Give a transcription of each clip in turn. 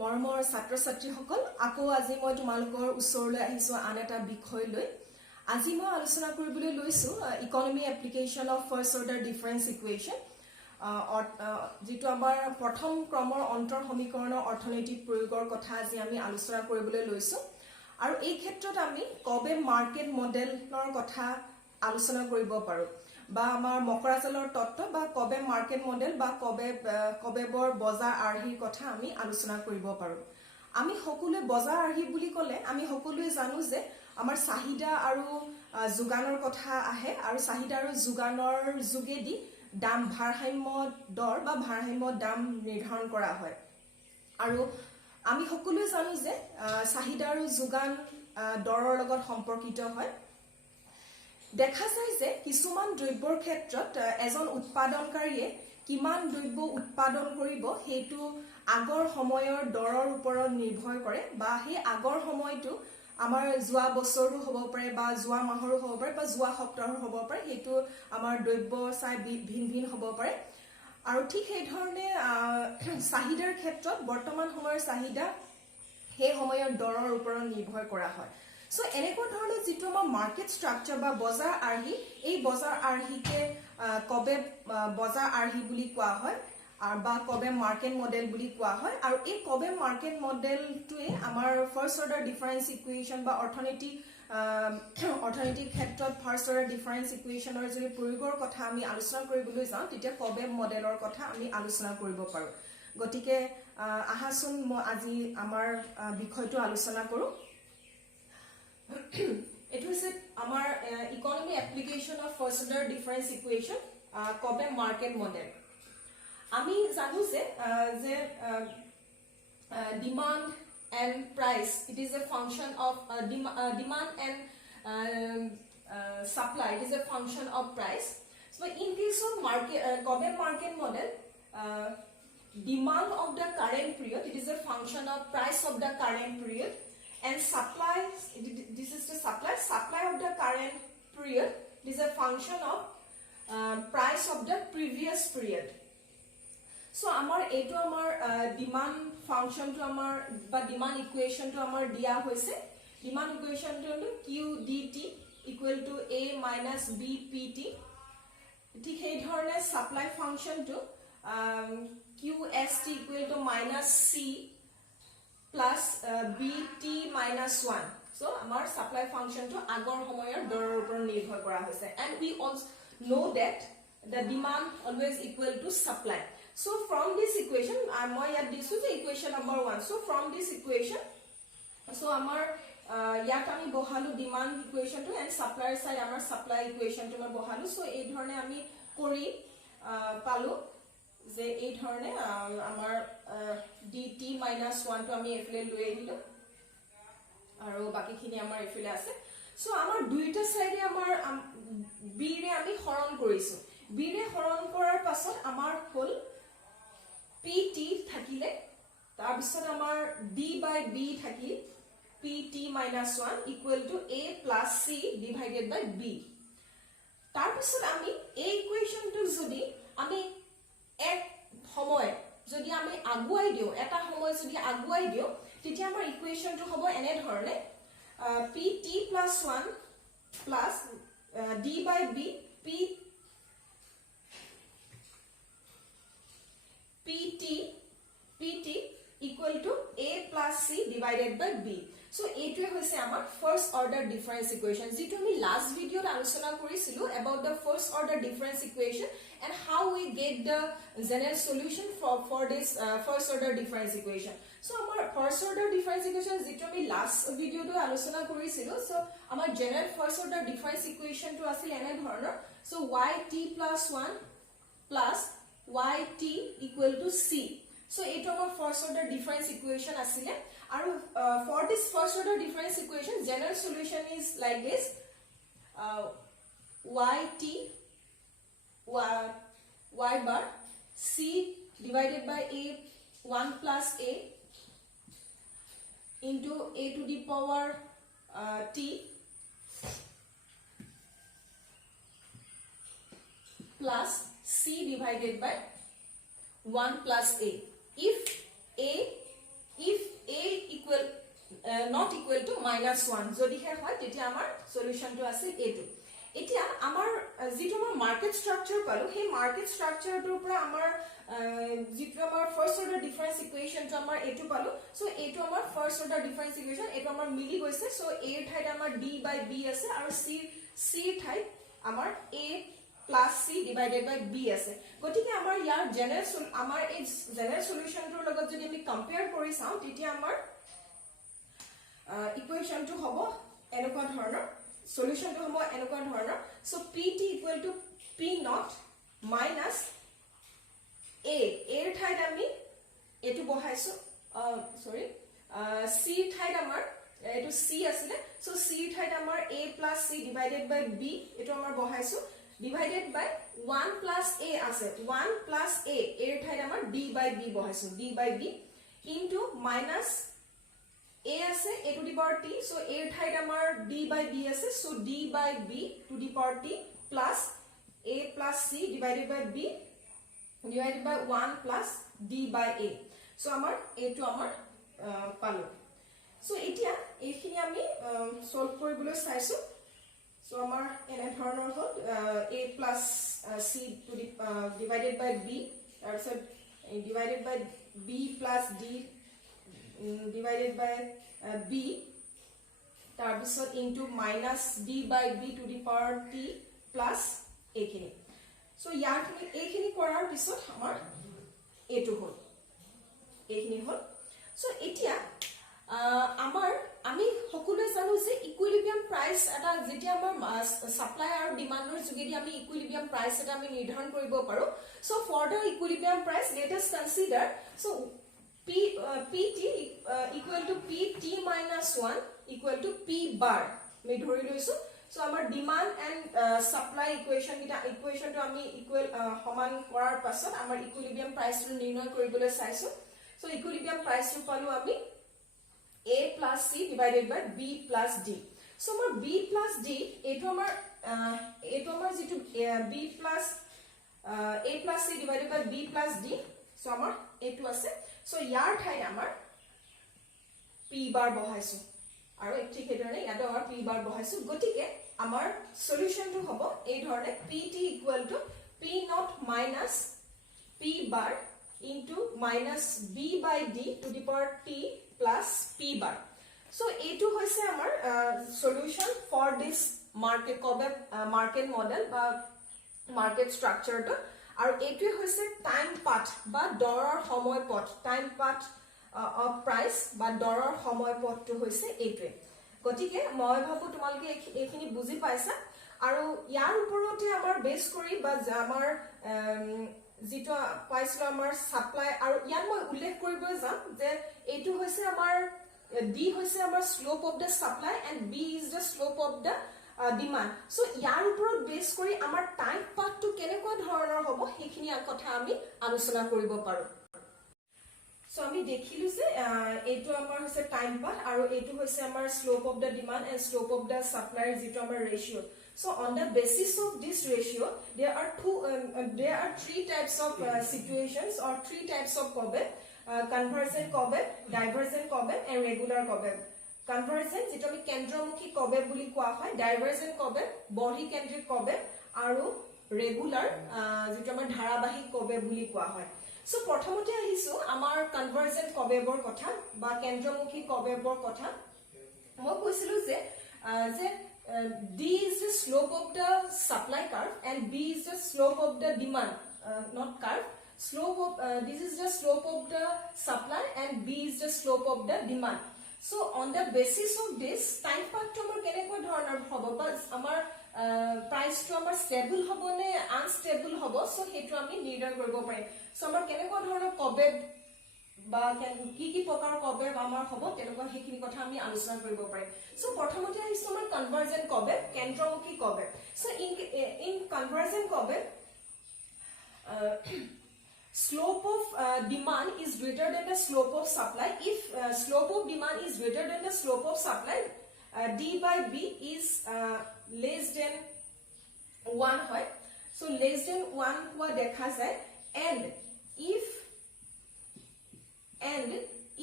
মৰমৰ ছাত্ৰ ছাত্ৰীসকল আকৌ আজি মই তোমালোকৰ ওচৰলৈ আহিছো আন এটা বিষয় লৈ আজি মই আলোচনা কৰিবলৈ লৈছো economy application of first order difference equation যেটো আমাৰ প্ৰথম ক্ৰমৰ অন্তৰ সমীকৰণৰ অৰ্থনৈতিক প্ৰয়োগৰ কথা আজি আমি আলোচনা কৰিবলৈ লৈছো আৰু এই ক্ষেত্ৰত আমি কবে মাৰ্কেট মডেলৰ কথা আলোচনা কৰিব পাৰো বা আমাৰ মকৰাজালৰ তত্ত্ব বা কবে মাৰ্কেট মডেল বা কবেবৰ বজাৰ আৰ্হিৰ কথা আমি আলোচনা কৰিব পাৰো আমি সকলোৱে বজাৰ আৰ্হি বুলি ক'লে আমি সকলোৱে জানো যে আমাৰ চাহিদা আৰু যোগানৰ কথা আহে আৰু চাহিদা আৰু যোগানৰ যোগেদি দাম ভাৰসাম্য দৰ বা ভাৰসাম্য দাম নিৰ্ধাৰণ কৰা হয় আৰু আমি সকলোৱে জানো যে চাহিদা আৰু যোগান দৰৰ লগত সম্পৰ্কিত হয় দেখা যায় যে কিছুমান দ্ৰব্যৰ ক্ষেত্ৰত এজন উৎপাদনকাৰীয়ে কিমান দ্ৰব্য উৎপাদন কৰিব হেতু আগৰ সময়ৰ দৰৰ ওপৰত নিৰ্ভৰ কৰে বা সেই আগৰ সময়টো আমাৰ যোৱা বছৰো হ'ব পাৰে বা যোৱা মাহৰো হ'ব পাৰে বা যোৱা সপ্তাহৰো হ'ব পাৰে হেতু আমাৰ দ্ৰব্য চাই ভিন ভিন হ'ব পাৰে আৰু ঠিক সেই ধৰণে চাহিদাৰ ক্ষেত্ৰত বৰ্তমান সময়ৰ চাহিদা সেই সময়ৰ দৰৰ ওপৰত নিৰ্ভৰ কৰা হয় সো এনেকুৱা ধৰণৰ যেটো আমাৰ মাৰ্কেট ষ্ট্ৰাকচাৰ বা বজাৰ আৰ্হি এই বজাৰ আৰ্হিকে কবে বজাৰ আৰ্হি বুলি কোৱা হয় বা কবে মাৰ্কেট মডেল বুলি কোৱা হয় আৰু এই কবে মাৰ্কেট মডেলটোৱে আমাৰ ফাৰ্ষ্ট অৰ্ডাৰ ডিফাৰেন্স ইকুৱেশ্যন বা অৰ্থনৈতিক ক্ষেত্ৰত ফাৰ্ষ্ট অৰ্ডাৰ ডিফাৰেন্স ইকুৱেশ্যনৰ যদি প্ৰয়োগৰ কথা আমি আলোচনা কৰিবলৈ যাওঁ তেতিয়া কবে মডেলৰ কথা আমি আলোচনা কৰিব পাৰো গতিকে আহাচোন মই আজি আমাৰ বিষয়টো আলোচনা কৰো It was our economy application of first order difference equation called market model. Ami janu je demand and price. It is a function of demand and supply. It is a function of price. So in case of market model, demand of the current period. It is a function of price of the current period. And supply, this is the supply of the current period. This is a function of price of the previous period. So, our demand function to our demand equation to our dia hoise. Demand equation to Q dt equal to A minus B pt. ठीक है धरने supply function to QST equal to minus C plus BT minus 1. So, our supply function to agor homoyer dorar upor nirbhor kora hoise. And we also know that the demand always equal to supply. So, from this equation, this is the equation number 1. So, from this equation, so our yatami bohalu demand equation to and supply side our supply equation to bohalu. So, ei dhorne ami kori palu. যে এই ধৰণে আমাৰ dt -1 টো আমি এফলে লৈ আহিলো আৰু বাকিখিনি আমাৰ এফলে আছে সো আমাৰ দুইটা সাইডে আমাৰ b ৰে আমি হৰণ কৰিছো b ৰে হৰণ কৰাৰ পাছত আমাৰ হল pt থাকিলে তাৰ পিছত আমাৰ d by b থাকিল pt -1 equal to a plus c divided by b তাৰ পিছত আমি এই ইকুৱেচনটো যদি আমি এক সময় যদি আমি আগুৱাই দিও এটা সময় যদি আগুৱাই দিও তেতিয়া আমাৰ ইকুৱেচনটো হ'ব এনে ধৰণে pt + 1 plus d by b pt equal to a plus c divided by b so এইটোৱে হৈছে আমাৰ ফাৰ্ষ্ট অৰ্ডাৰ ডিফাৰেন্স ইকুৱেচন যেটো আমি লাষ্ট ভিডিওত আলোচনা কৰিছিলো about the first order difference equation and how we get the general solution for this first order difference equation so our first order difference equation যেটো আমি last ভিডিওটো আলোচনা কৰিছিলো so আমাৰ general first order difference equation টো আছিল এনে ধৰণৰ so yt + 1 plus yt equal to c so eto our first order difference equation asile and for this first order difference equation general solution is like this yt y bar c divided by a 1 plus a into a to the power t plus c divided by 1 plus a if not equal to -1 যদিহে হয় তেতিয়া আমাৰ সলিউশনটো আছে এইটো এতিয়া আমাৰ যেটো আমাৰ মাৰ্কেট স্ট্ৰাকচাৰ পালো সেই মাৰ্কেট স্ট্ৰাকচাৰটোৰ পৰা আমাৰ যেটো আমাৰ ফাৰ্স্ট অৰ্ডাৰ ডিফাৰেন্স ইকুৱেশনটো আমাৰ এইটো পালো সো এইটো আমাৰ ফাৰ্স্ট অৰ্ডাৰ ডিফাৰেন্স ইকুৱেশন এইটো আমাৰ মিলি গৈছে সো a ৰ ঠাইত আমাৰ d by b আছে আৰু c ৰ ঠাইত আমাৰ a plus c divided by b আছে গতিকে আমাৰ ইয়াৰ জেনাৰেল আমাৰ এই জেনাৰেল সলিউশনটোৰ লগত যদি আমি কম্পেয়াৰ কৰি চাও তেতিয়া আমাৰ ইকুৱেশনটো হ'ব এনেকুৱা ধৰণৰ সলিউশনটো হ'ব এনেকুৱা ধৰণৰ so pt equal to p naught minus a এৰ ঠাইত আমি এটো বহাইছো সৰি c ঠাইত আমাৰ এটো c আছিল সো c ঠাইত আমাৰ a plus c divided by b এটো আমাৰ বহাইছো divided by 1 plus a আছে 1 plus a এর ঠাইত আমাৰ d by b বহাইছো d by b into minus a আছে a to the power t so a এর ঠাইত আমাৰ d by b আছে so d by b to the power t plus a plus c divided by b divided by 1 plus d by a so আমাৰ এটো আমাৰ পালো so এতিয়া এইখিনি আমি সলভ কৰিবলৈ চাইছো so আমাৰ এনে ধৰণৰ হল a plus c to the divided by b তাৰপিছত divided by b plus d divided by b তাৰপিছত into minus d by b to the power t plus এইখিনি so ইয়াৰখিনি এইখিনি কৰাৰ পিছত আমাৰ এটো হল এইখিনি হল so এতিয়া আমাৰ আমি সকলোৱে জানো যে ইকুইলিব্ৰিয়াম প্ৰাইস এটা যেতিয়া আমাৰ সাপ্লাই আৰু ডিমান্ডৰ যোগেদি আমি ইকুইলিব্ৰিয়াম প্ৰাইস এটা আমি নিৰ্ধাৰণ কৰিব পাৰো so for the equilibrium price let us consider so pt equal to pt minus 1 equal to p bar আমি ধৰি লৈছো so আমাৰ ডিমান্ড এন্ড সাপ্লাই ইকুৱেশন টো আমি ইকুৱেল সমান কৰাৰ পাছত আমাৰ ইকুইলিব্ৰিয়াম প্ৰাইসটো নিৰ্ণয় কৰিবলৈ চাইছো so ইকুইলিব্ৰিয়াম প্ৰাইসটো পালো আমি a plus c divided by b plus d so আমাৰ b plus d এটো আমাৰ যেটো b plus a plus c divided by b plus d so আমাৰ এটো আছে so ইয়াৰ ঠাইত আমাৰ p bar বহাইছো আৰু ঠিক হেতনে ইয়াতে আমাৰ p bar বহাইছো গতিকে আমাৰ সলিউশনটো হ'ব এই ধৰণে pt equal to p naught minus p bar into minus b by d to the power t plus p bar so etu hoise amar solution for this market model ba market structure to aru etu hoise time path ba doror homoy pot time path of price ba doror homoy pot to hoise etu gotike moi bhabu tumalke ekhini buji paisa aru yar uporote amar base kori ba amar যেটো পাইছিল আমাৰ supply আৰু ইয়াত মই উল্লেখ কৰিব যাম যে এটো হৈছে আমাৰ d হৈছে আমাৰ slope of the supply and b is the slope of the demand so ইয়াৰ ওপৰত বেস কৰি আমাৰ টাইম পাথটো কেনেকুৱা ধৰণৰ হ'ব সেইখিনি কথা আমি আলোচনা কৰিব পাৰো সো আমি দেখিলো যে এটো আমাৰ হৈছে টাইম পাথ আৰু এটো হৈছে আমাৰ slope of the demand and slope of the supply যেটো আমাৰ ৰেশিও So on the basis of this ratio, there are three types of situations or three types of COBEP: convergent COBEP, divergent COBEP, and regular COBEP. Convergent, যেটো আমি কেন্দ্ৰমুখী COBEP বুলি কোৱা হয়, divergent COBEP, বহিকেন্দ্ৰিক COBEP, আৰু regular, যেটো আমাৰ ধাৰাবাহিক COBEP বুলি কোৱা হয়. So প্ৰথমতে আহিছো আমাৰ convergent COBEPৰ কথা বা কেন্দ্ৰমুখী COBEPৰ কথা মই কৈছিলো যে d is the slope of the supply curve and b is the slope of the demand not curve slope of this is the slope of the supply and b is the slope of the demand so on the basis of this time path to amar kenekwa dhoronar hobo ba amar price to amar stable hobo ne unstable hobo so hetu ami nirnay koribo parim so amar kenekwa dhoronar COBEP বা কি প্ৰকাৰ COBEP আমাৰ হ'ব তেনেকুৱা হেখিনি কথা আমি আলোচনা কৰিব পাৰিম সো প্ৰথমতে আহিছো আমাৰ কনভাৰ্জেন্ট COBEP কেন্দ্ৰমুখী COBEP so in convergent COBEP slope of demand is greater than the slope of supply if slope of demand is greater than the slope of supply d by b is less than 1 হয় so less than 1 হোৱা দেখা যায় and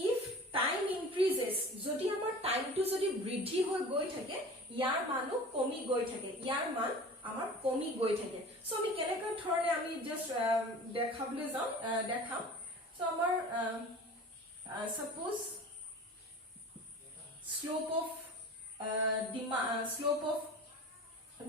if time increases যদি আমাৰ টাইমটো যদি বৃদ্ধি হৈ গৈ থাকে ইয়াৰ মানো কমি গৈ থাকে ইয়াৰ মান আমাৰ কমি গৈ থাকে সো আমি কেনেকা ধৰণে আমি জাস্ট দেখাবলৈ যাও দেখাম সো আমাৰ suppose slope of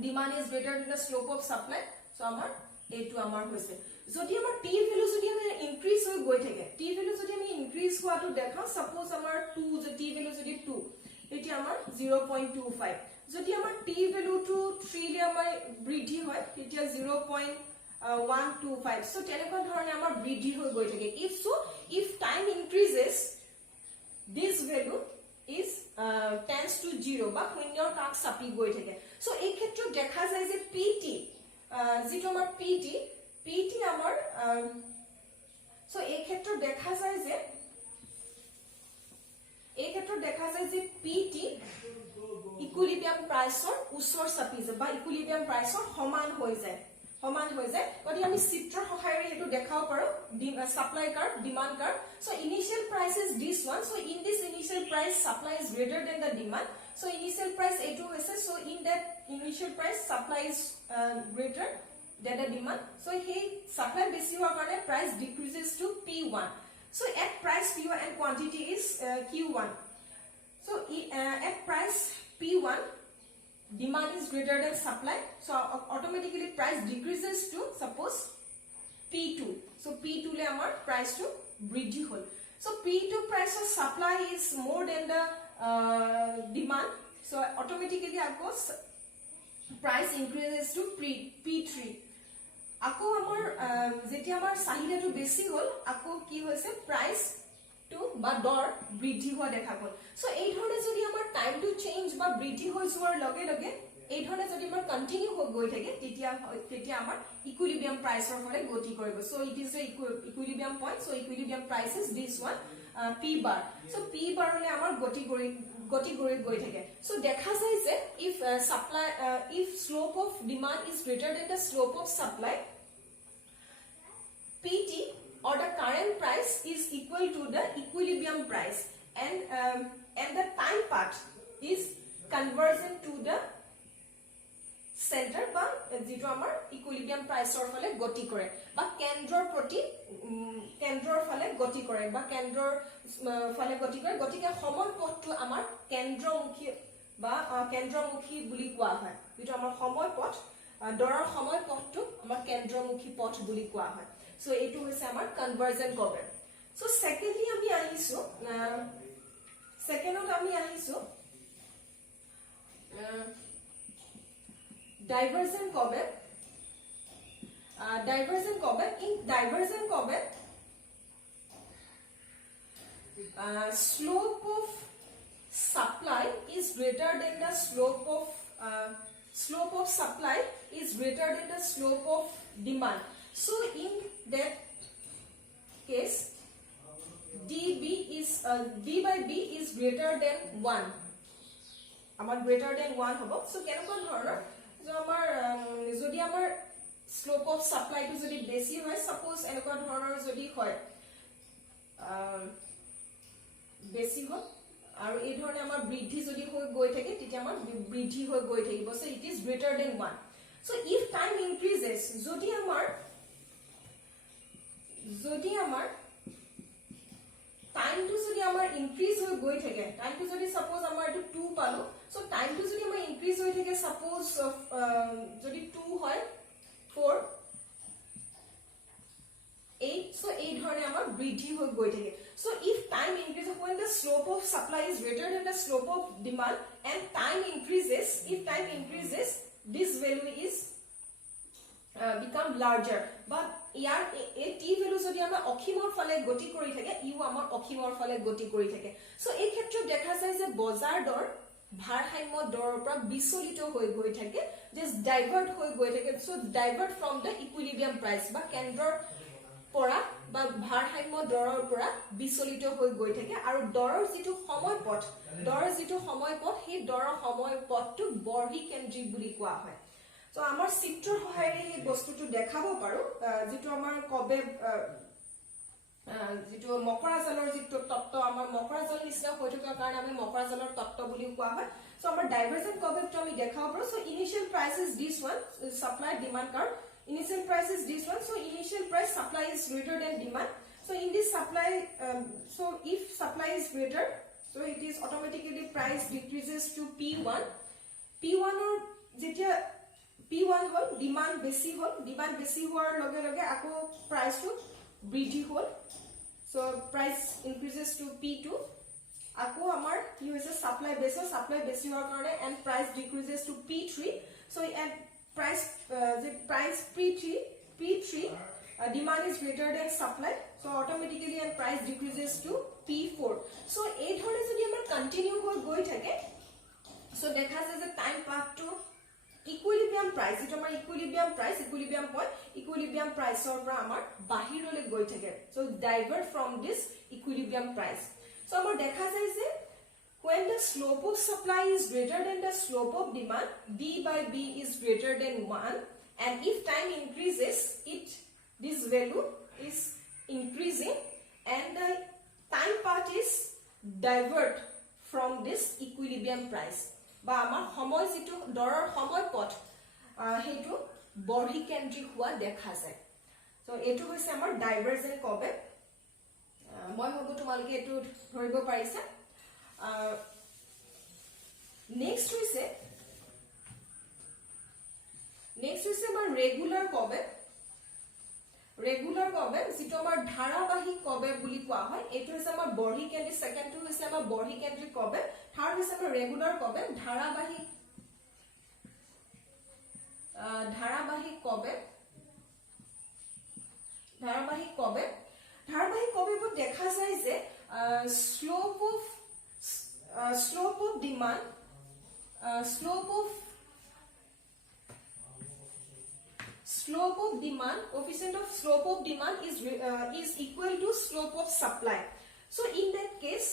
demand is greater than the slope of supply so amar a2 amar hoise jodi amar t value jodi amar increase hoy goi thake t value jodi ami increase hua to dekha suppose amar 2 je t value jodi 2 eti amar 0.25 jodi amar t value to 3 le amar bridhi hoy etia 0.125 so teleko dhorone amar bridhi hoy goi thake if time increases this value is tends to 0 বা শূন্যৰ কাষ চাপি গৈ থাকে so এই ক্ষেত্ৰত দেখা যায় যে pt যেটো আমাৰ pt আমাৰ সো এই ক্ষেত্ৰত দেখা যায় যে pt ইকুইলিব্ৰিয়াম প্ৰাইসৰ উচ্চৰ চাপি যায় বা ইকুইলিব্ৰিয়াম প্ৰাইসৰ সমান হৈ যায় গতি আমি চিত্ৰ সহায়ৰে হেতু দেখাও পাৰো supply curve demand curve so initial price is this one so in this initial price supply is greater than the demand so initial price a2 hoise so in that initial price supply is greater than the demand so he supply besi hoar karone price decreases to p1 so at price p1 and quantity is q1 so at price p1 demand is greater than supply so automatically price decreases to suppose p2 so p2 le amar price to bridhi hol so p2 price of supply is more than the demand so automatically ako price increases to p3 ako amar jeti amar sahida to besi hol ako ki hoise price to ba dor bridhi hoa dekha gol so ei dhone jodi amar time to change ba bridhi hoi joar loge loge ei dhone jodi amar continue ho goi thake tetia amar equilibrium price or hole goti koribo so it is the equilibrium point so equilibrium price is this one p bar so p bar hole amar goti gori goi thake so dekha jay je if slope of demand is greater than the slope of supply pt or the current price is equal to the equilibrium price and the time part is conversion to the center ba jito amar equilibrium price or phale goti kore ba kendror phale goti kore ba kendror phale goti kore gotike homoy pot to amar kendromukhi buli koa hoy jito amar homoy pot dorar homoy pot to amar kendromukhi pot buli koa hoy so etu hoise amar conversion curve so secondly ami ahisu divergent curve in divergent curve slope of supply is greater than the slope of supply is greater than the slope of demand so in that case d by b is greater than 1 amar greater than 1 hobo so kenokon dhoroner jo amar jodi amar slope of supply to jodi besi hoy suppose enokon dhoroner jodi hoy besi hoy aru ei dhorone amar bridhi jodi hoy goi thake titia amar bridhi hoy goi thakibo so it is greater than 1 so if time increases jodi amar time to jodi amar increase hoy goi thake time to jodi suppose amar etu 2 palo so time to jodi amar increase hoy thake suppose jodi 2 hoy 4 8 so 8 dhorone amar bridhi hoy goi thake so if time increases when the slope of supply is greater than the slope of demand and time increases if time increases this value is become larger but yar a t value jodi amar okhimor phale goti kori thake u amar okhimor phale goti kori thake so ei khetrot dekha jay je bozar dor bharhaimyo dor pra bisolito hoi goi thake just divert hoi goi thake so divert from the equilibrium price ba kendror pora ba bharhaimyo doror pora bisolito hoi goi thake aru doror jitu homoy pot he doror homoy pot to borhi kendri buli koa hoy so amar চিত্ৰৰ সহায়ৰে এই বস্তুটো দেখাব পাৰো যেটো আমাৰ কবে যেটো মকৰা জালৰ যেটো তত্ত্ব আমাৰ মকৰা জাল নিচিনা হৈ থকাৰ কাৰণে আমি মকৰাজালৰ তত্ত্ব বুলি কোৱা হয় সো আমাৰ ডাইভাৰজেন্ট কৰ্ভটো আমি দেখাব পাৰো so initial price is this one supply demand curve initial price is this one so initial price supply is greater than demand so in this supply so if supply is greater so it is automatically price decreases to p1 or jetia p1 hol demand besi hoar loge loge ako price to bridhi hol so price increases to p2 ako amar ki hoise supply besi hoar karone and price decreases to p3 so and price P3 demand is greater than supply so automatically and price decreases to P4 so 8 hone jodi amar continue goi thake so dekha jay je time path to equilibrium price ito amar equilibrium point equilibrium price or pra amar bahirole goi thake so divert from this equilibrium price so amar dekha jay je when the slope of supply is greater than the slope of demand, D by B is greater than 1 and if time increases, this value is increasing and the time part is divert from this equilibrium price. Ba amar homoy jitu dorar homoy pot hetu borhi kendric hua dekha jay. So etu hoise amar divergent curve. Moi hobo tumaloke etu dhoribo parise. Next we say amar regular curve jito amar dharabahi curve buli koa hoy etu hoise amar borhi kendric second to hoise amar borhi kendric curve third hoise amar regular curve dharabahi curve bo dekha jay je slope of demand coefficient of slope of demand is equal to slope of supply so in that case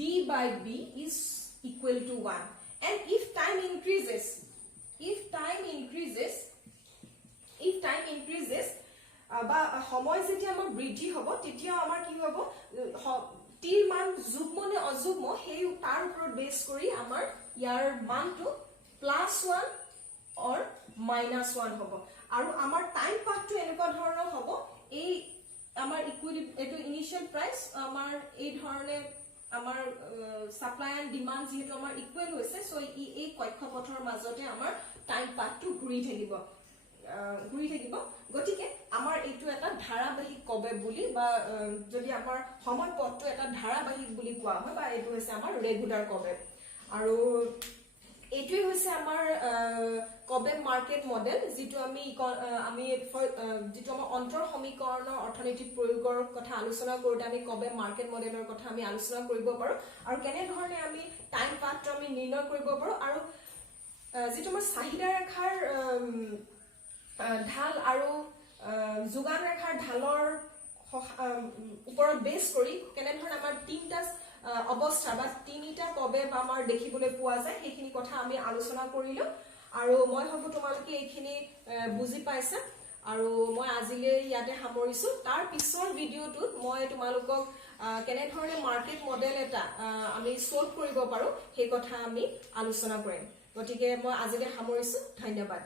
D by B is equal to 1 and if time increases ba homoy jetia amar bridhi hobo tetia amar ki hobo tir man jugmo ne ajugmo hei tar upor base kori amar yar man to +1 or -1 hobo aru amar time path to eneko dhoroner hobo ei amar equilibrium etu initial price amar ei dhorone amar supply and demand jehetu amar equal hoise so ei kokkhopothor majote amar time path to ঘুৰি থাকিব গটিকে আমাৰ এইটো এটা ধাৰাবাহিক কবে বুলি বা যদি আমাৰ সময় পথটো এটা ধাৰাবাহিক বুলি কোৱা হয় বা এইটো হৈছে আমাৰ ৰেগুলাৰ কবে আৰু এইটোই হৈছে আমাৰ কবে মাৰ্কেট মডেল যেটো আমি যেটো আমাৰ অন্তৰ সমীকৰণৰ অৰ্থনৈতিক প্ৰয়োগৰ কথা আলোচনা কৰোতে আমি কবে মাৰ্কেট মডেলৰ কথা আমি আলোচনা কৰিব পাৰো আৰু কেনে ধৰণে আমি টাইম পাথটো আমি নিৰ্ণয় কৰিব পাৰো আৰু যেটো আমাৰ চাহিদা ৰেখাৰ ঢাল আৰু যোগান ৰেখাৰ ঢালৰ ওপৰত বেছ কৰি কেনে ধৰণে আমাৰ তিনটা অৱস্থা বা তিনিটা কবে বা আমাৰ দেখিবলৈ পোৱা যায় সেইখিনি কথা আমি আলোচনা কৰিলো আৰু মই ভাবো তোমালোকে এইখিনি বুজি পাইছা আৰু মই আজিলৈ ইয়াতে সামৰিছো তাৰ পিছৰ ভিডিওটোত মই তোমালোকক কেনে ধৰণে মাৰ্কেট মডেল এটা আমি সলভ কৰিব পাৰো সেই কথা আমি আলোচনা কৰিম গতিকে মই আজিলৈ সামৰিছো ধন্যবাদ